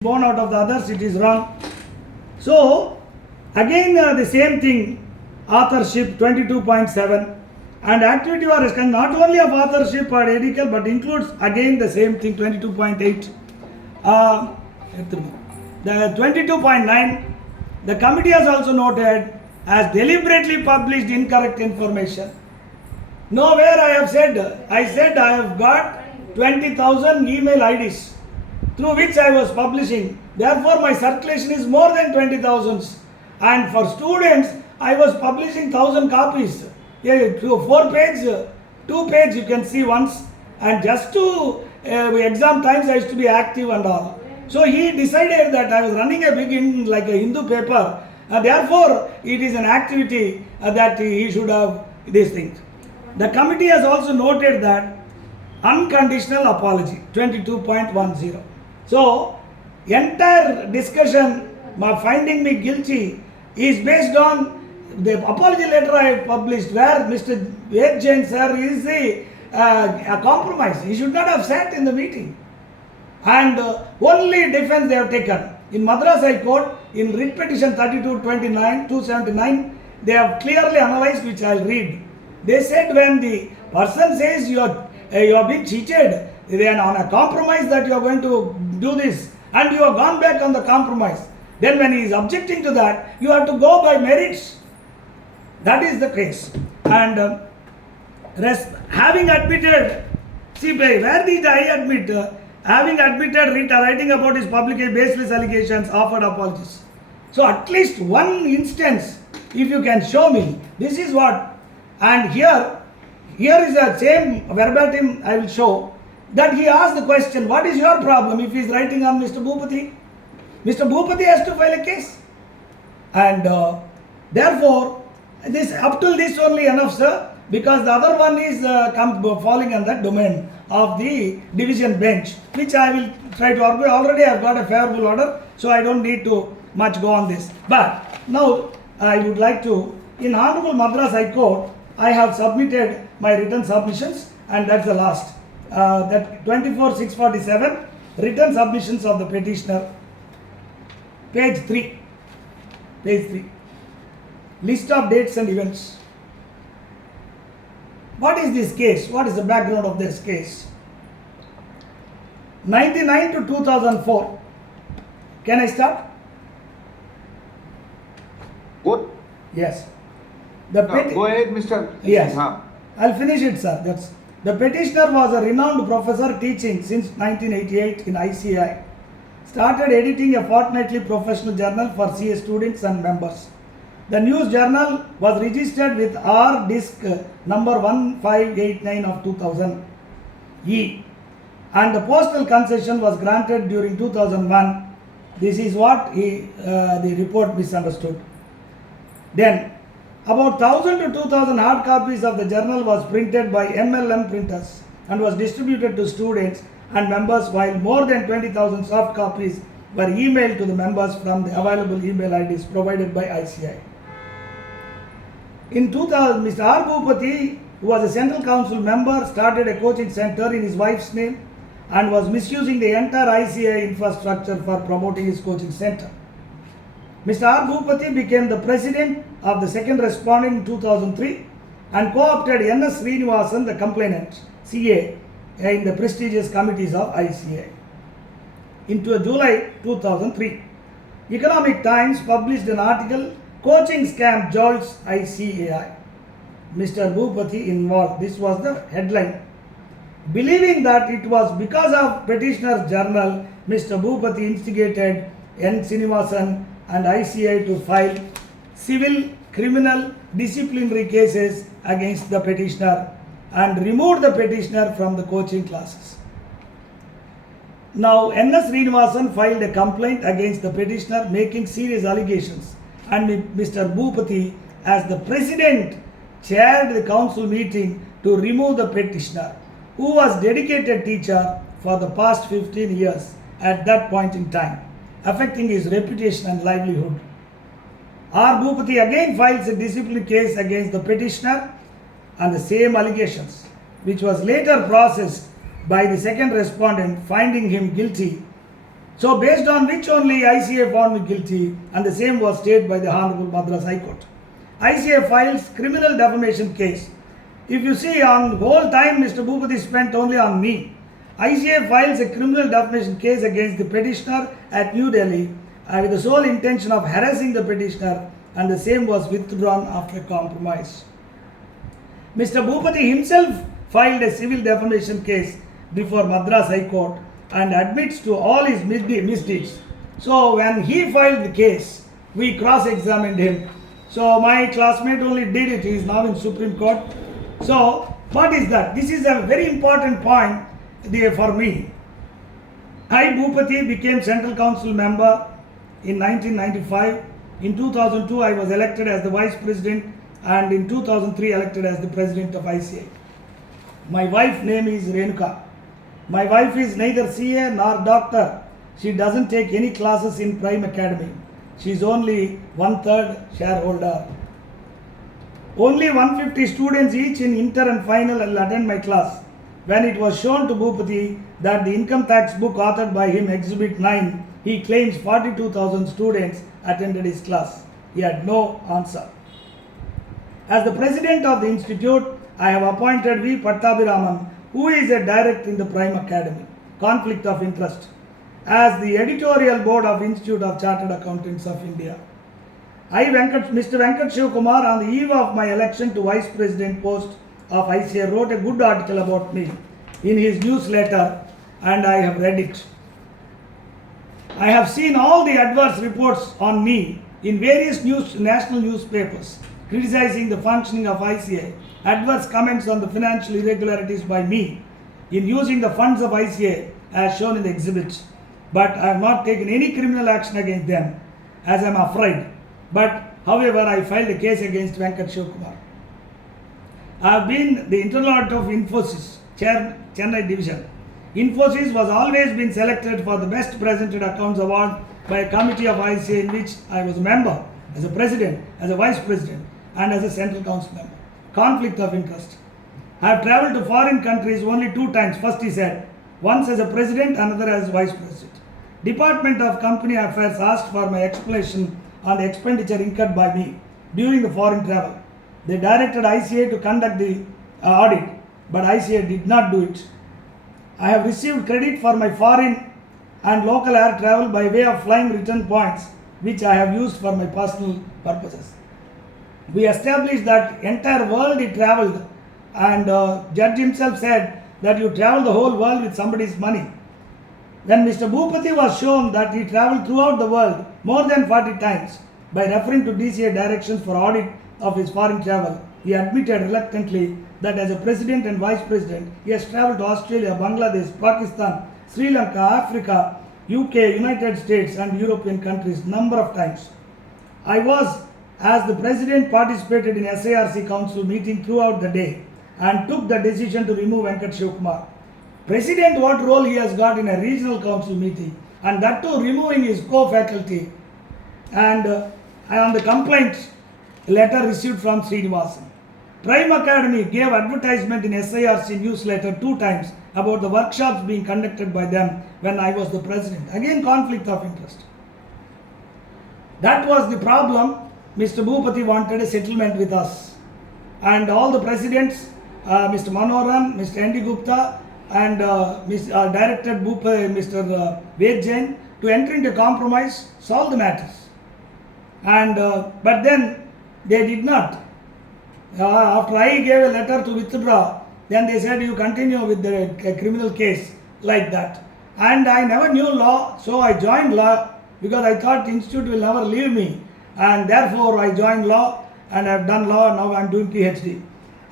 born out of the others, it is wrong. So again the same thing, authorship 22.7, and activity or is not only of authorship or editorial but includes again the same thing 22.8. The 22.9, the committee has also noted as deliberately published incorrect information. Nowhere I said I have got 20,000 email IDs through which I was publishing. Therefore, my circulation is more than 20,000. And for students, I was publishing 1,000 copies. Yeah, 4 page, 2 page you can see once. And just to exam times I used to be active and all. So he decided that I was running a big like a Hindu paper. Therefore, it is an activity that he should have these things. The committee has also noted that unconditional apology 22.10. So entire discussion finding me guilty is based on the apology letter I have published, where Mr. Ved Jain sir is a compromise. He should not have sat in the meeting. And only defense they have taken. In Madras High Court, in writ petition 279, they have clearly analyzed, which I will read. They said when the person says you are being cheated, then on a compromise that you are going to do this, and you have gone back on the compromise, then when he is objecting to that, you have to go by merits. That is the case. And having admitted, see where did I admit? Having admitted writing about his publicly baseless allegations, offered apologies. So at least one instance, if you can show me, this is what. And here is the same verbatim I will show, that he asked the question, what is your problem if he is writing on Mr. Bhupati? Mr. Bhupati has to file a case. And therefore, this up till this only enough, sir, because the other one is falling on that domain of the division bench, which I will try to argue. Already I have got a favorable order, so I don't need to much go on this. But now I would like to, in Honorable Madras High Court, I have submitted my written submissions, and that's the last. That 24,647 written submissions of the petitioner. Page 3. List of dates and events. What is this case? What is the background of this case? 99 to 2004. Can I start? Good. Yes. Go ahead, Mr. Yes. I'll finish it, sir. The petitioner was a renowned professor teaching since 1988 in ICAI. Started editing a fortnightly professional journal for CA students and members. The news journal was registered with R disc number 1589 of 2000 E, and the postal concession was granted during 2001. This is what the report misunderstood. Then about 1,000 to 2,000 hard copies of the journal was printed by MLM printers and was distributed to students and members, while more than 20,000 soft copies were emailed to the members from the available email IDs provided by ICAI. In 2000, Mr. R. Bhupati, who was a Central Council member, started a coaching center in his wife's name and was misusing the entire ICAI infrastructure for promoting his coaching center. Mr. R. Bhupati became the president of the second respondent in 2003 and co-opted N.S. Srinivasan, the complainant, CA, in the prestigious committees of ICAI. In July 2003, Economic Times published an article, Coaching Scam Jolts ICAI. Mr. Bhupati involved. This was the headline. Believing that it was because of petitioner's journal, Mr. Bhupati instigated N. Srinivasan and ICAI to file civil, criminal, disciplinary cases against the petitioner and removed the petitioner from the coaching classes. Now, N.S. Srinivasan filed a complaint against the petitioner making serious allegations, and Mr. Bhupati, as the president, chaired the council meeting to remove the petitioner, who was dedicated teacher for the past 15 years at that point in time, affecting his reputation and livelihood. R. Bhupati again files a disciplinary case against the petitioner on the same allegations, which was later processed by the second respondent, finding him guilty So based on which only ICAI found me guilty, and the same was stayed by the Honorable Madras High Court. ICAI files criminal defamation case. If you see, on the whole time Mr. Bhupati spent only on me. ICAI files a criminal defamation case against the petitioner at New Delhi with the sole intention of harassing the petitioner, and the same was withdrawn after a compromise. Mr. Bhupati himself filed a civil defamation case before Madras High Court and admits to all his misdeeds. So when he filed the case, we cross-examined him. So my classmate only did it. He is now in Supreme Court. So what is that? This is a very important point for me. I, Bhupati, became Central Council member in 1995. In 2002, I was elected as the Vice President, and in 2003 elected as the President of ICAI. My wife's name is Renuka. My wife is neither CA nor doctor. She doesn't take any classes in Prime Academy. She is only 1/3 shareholder. Only 150 students each in inter and final will attend my class. When it was shown to Bhupati that the income tax book authored by him, Exhibit 9, he claims 42,000 students attended his class. He had no answer. As the president of the institute, I have appointed V. Pattabhiraman, who is a director in the Prime Academy, conflict of interest, as the editorial board of Institute of Chartered Accountants of India. Mr. Venkat Shivkumar, on the eve of my election to Vice President post of ICAI, wrote a good article about me in his newsletter, and I have read it. I have seen all the adverse reports on me in various national newspapers criticizing the functioning of ICAI, adverse comments on the financial irregularities by me in using the funds of ICAI as shown in the exhibits. But I have not taken any criminal action against them, as I am afraid. But however, I filed a case against Venkat Shivkumar. I have been the interlocutor of Infosys, Chair, Chennai Division. Infosys was always been selected for the Best Presented Accounts Award by a committee of ICAI in which I was a member, as a president, as a vice president, and as a central council member. Conflict of interest. I have travelled to foreign countries only 2 times. First, he said, once as a president, another as vice president. Department of Company Affairs asked for my explanation on the expenditure incurred by me during the foreign travel. They directed ICAI to conduct the audit, but ICAI did not do it. I have received credit for my foreign and local air travel by way of flying return points, which I have used for my personal purposes. We established that entire world he travelled, and judge himself said that you travel the whole world with somebody's money. When Mr. Bhupati was shown that he travelled throughout the world more than 40 times by referring to DCA directions for audit of his foreign travel, he admitted reluctantly that as a president and vice president, he has travelled to Australia, Bangladesh, Pakistan, Sri Lanka, Africa, UK, United States and European countries number of times. I was, as the president, participated in SARC council meeting throughout the day and took the decision to remove Venkat Shivkumar. President, what role he has got in a regional council meeting, and that too removing his co-faculty, and on the complaint letter received from Srinivasan. Prime Academy gave advertisement in SIRC newsletter 2 times about the workshops being conducted by them when I was the president. Again, conflict of interest. That was the problem. Mr. Bhupati wanted a settlement with us, and all the presidents, Mr. Manoharan, Mr. N.D. Gupta, and Director Mr. Ved Jain, to enter into compromise, solve the matters. And but then they did not. After I gave a letter to withdraw, then they said you continue with the criminal case like that. And I never knew law, so I joined law because I thought the institute will never leave me, and therefore I joined law and I have done law. Now I am doing PhD.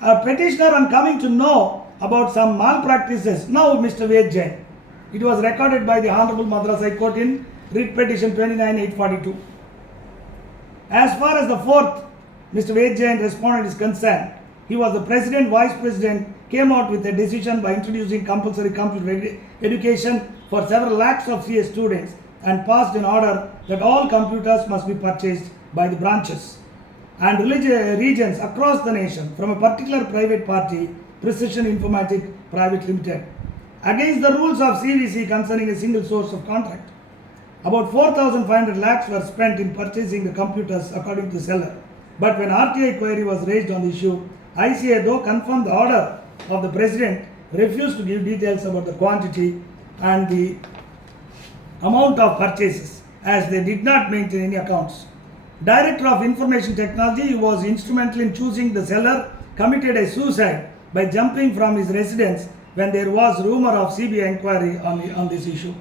A petitioner, on coming to know about some malpractices, now Mr. Ved Jain. It was recorded by the Honorable Madras High Court in Writ Petition 29-842. As far as the fourth, Mr. Ved Jain respondent is concerned, he was the president, vice president, came out with a decision by introducing compulsory computer education for several lakhs of CS students and passed an order that all computers must be purchased by the branches and regions across the nation from a particular private party, Precision Informatic Private Limited, against the rules of CVC concerning a single source of contract. About 4,500 lakhs were spent in purchasing the computers according to the seller. But when RTI query was raised on the issue, ICAI, though confirmed the order of the president, refused to give details about the quantity and the amount of purchases, as they did not maintain any accounts. Director of Information Technology, who was instrumental in choosing the seller, committed a suicide by jumping from his residence when there was rumor of CBI inquiry on this issue.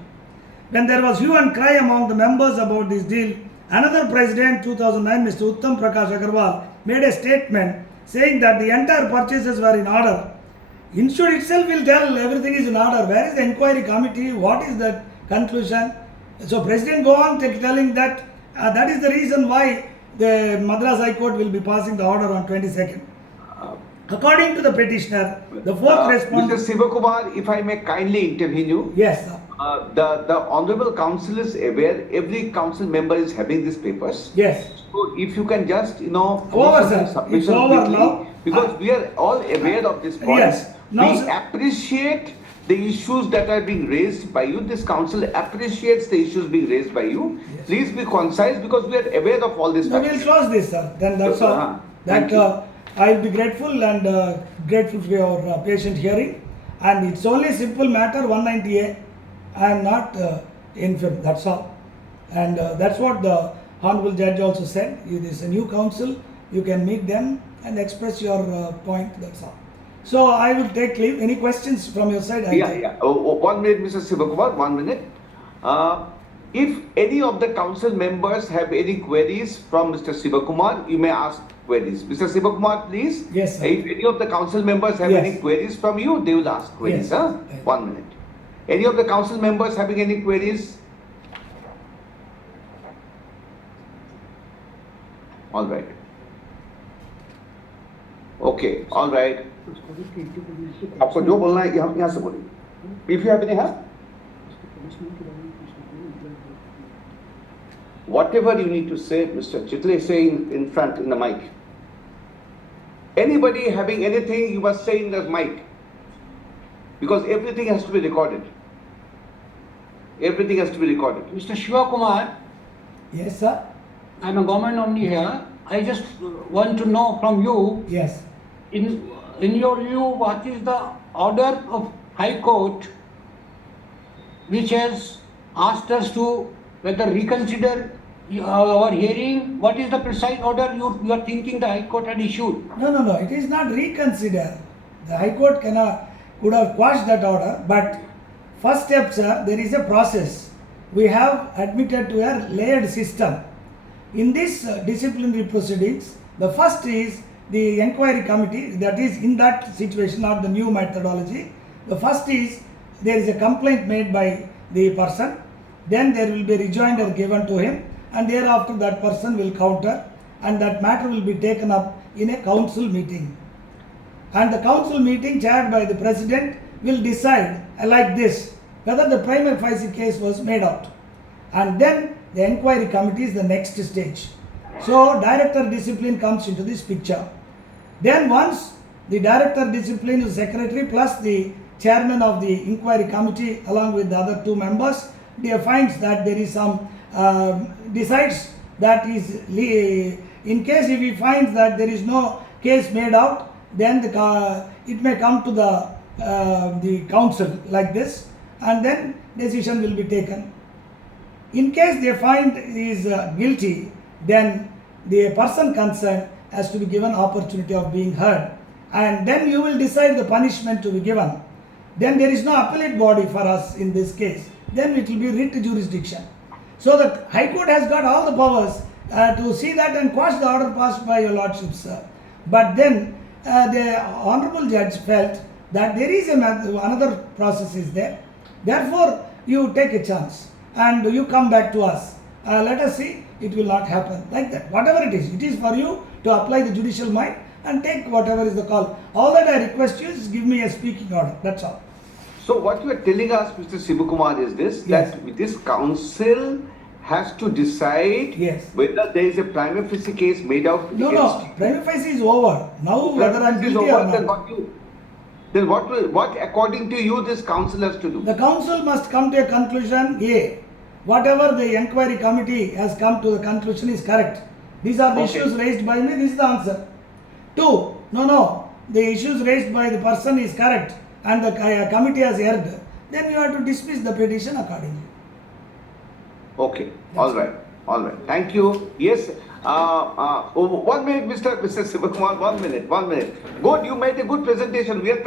When there was hue and cry among the members about this deal, another president, 2009, Mr. Uttam Prakash Agarwal, made a statement saying that the entire purchases were in order. Institute itself will tell everything is in order. Where is the inquiry committee? What is that conclusion? So President go on telling that that is the reason why the Madras High Court will be passing the order on 22nd. According to the petitioner, the fourth respondent... Mr. Sivakumar, if I may kindly intervene you. Yes, sir. The Honorable Council is aware every council member is having these papers. Yes. So if you can just, Over, sir. It's over quickly, now. because we are all aware of this point. Yes. Now, We sir, appreciate the issues that are being raised by you. This council appreciates the issues being raised by you. Yes. Please be concise, because we are aware of all this. we will close this, sir. Then that's all. Thank That I will be grateful and grateful for your patient hearing. And it's only simple matter 190A. I am not infirm. That's all. And that's what the Honorable Judge also said. It is a new council. You can meet them and express your point. That's all. So I will take leave. Any questions from your side? Yeah. 1 minute, Mr. Sivakumar, 1 minute. If any of the council members have any queries from Mr. Sivakumar, you may ask queries. Mr. Sivakumar, please. Yes, sir. If any of the council members have Yes. any queries from you, they will ask queries. Yes. Huh? 1 minute. Any of the council members having any queries? All right. Okay, all right. आपको जो बोलना है यहाँ से बोलिए. If you have any help, whatever you need to say, Mr. Chitle, say in front in the mic. Anybody having anything, you must say in the mic, because everything has to be recorded. Everything has to be recorded. Mr. Shivakumar, Yes, sir. I am a government nominee here. I just want to know from you, Yes. in your view, what is the order of High Court which has asked us to whether reconsider our hearing? What is the precise order you are thinking the High Court had issued? No. It is not reconsider. The High Court could have quashed that order, but first step, sir, there is a process. We have admitted to a layered system. In this disciplinary proceedings, the first is the inquiry committee, that is in that situation, not the new methodology. The first is there is a complaint made by the person, then there will be a rejoinder given to him, and thereafter that person will counter, and that matter will be taken up in a council meeting. And the council meeting chaired by the president will decide like this, whether the prima facie case was made out. And then the inquiry committee is the next stage. So director discipline comes into this picture. Then once the director discipline is secretary plus the chairman of the inquiry committee along with the other two members, they finds that there is some, decides that is, in case if he finds that there is no case made out, then it may come to the council like this, and then decision will be taken. In case they find he is guilty, then the person concerned has to be given opportunity of being heard, and then you will decide the punishment to be given. Then there is no appellate body for us in this case. Then it will be writ jurisdiction. So the High Court has got all the powers to see that and quash the order passed by your lordship, sir. But then the honorable judge felt that there is another process is there. Therefore, you take a chance and you come back to us. Let us see, it will not happen like that. Whatever it is for you to apply the judicial mind and take whatever is the call. All that I request you is give me a speaking order. That's all. So what you are telling us, Mr. Sivakumar, is this, Yes. that this council has to decide Yes. whether there is a prima facie case made out No, against no. Prima facie is over. Now whether I am Prima facie is guilty or over, not. then what according to you this council has to do? The council must come to a conclusion A, whatever the inquiry committee has come to the conclusion is correct. These are the Okay. issues raised by me, this is the answer. 2, no, the issues raised by the person is correct and the committee has erred, then you have to dismiss the petition accordingly. Okay, all right, all right. Thank you. Yes, 1 minute, Mr. Sivakumar, 1 minute. Good, you made a good presentation. We are